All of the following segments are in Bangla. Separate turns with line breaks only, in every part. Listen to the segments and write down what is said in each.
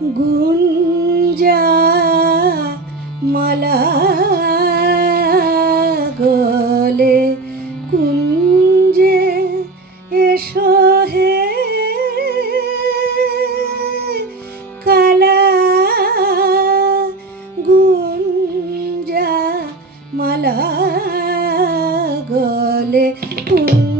গুঞ্জা মালা কুঞ্জে কালা গুঞ্জা মালা গলে কুঞ্জ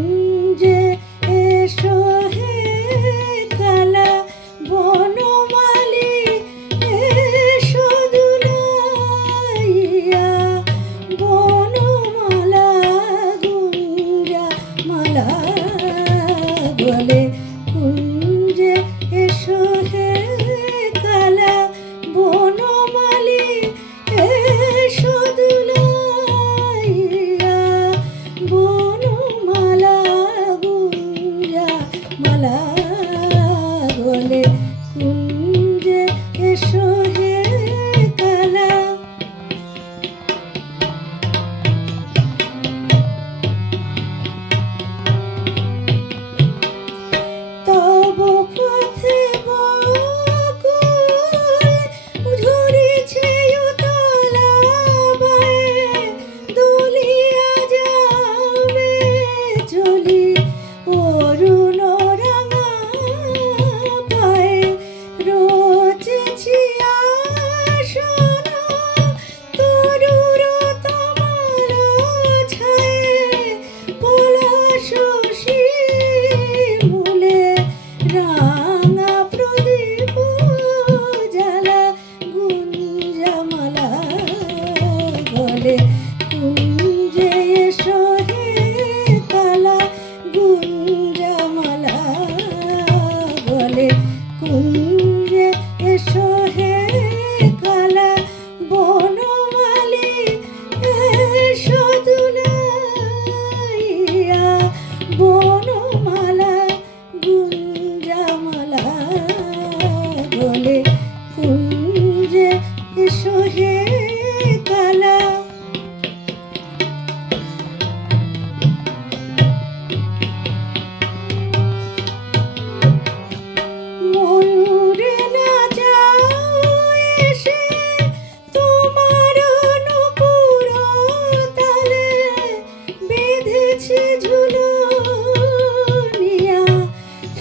Aman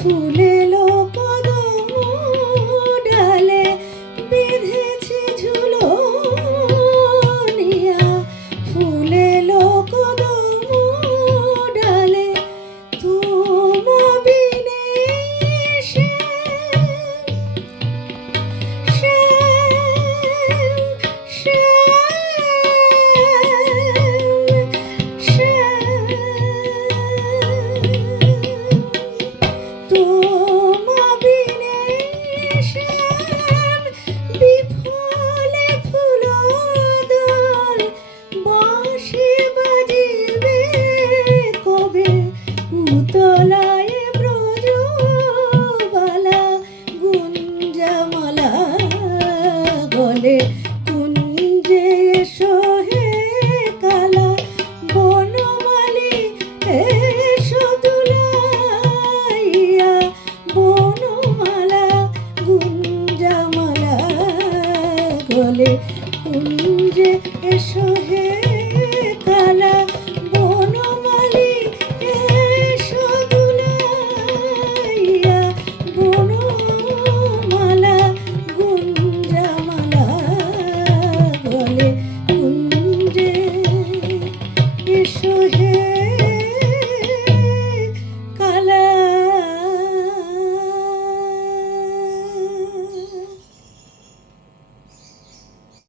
独立。শ্যামলা বলে কুঞ্জে সোহে কালা বনমালি এসো দুলাইয়া বনমালা গুঞ্জামালা বলে কুঞ্জে সোহে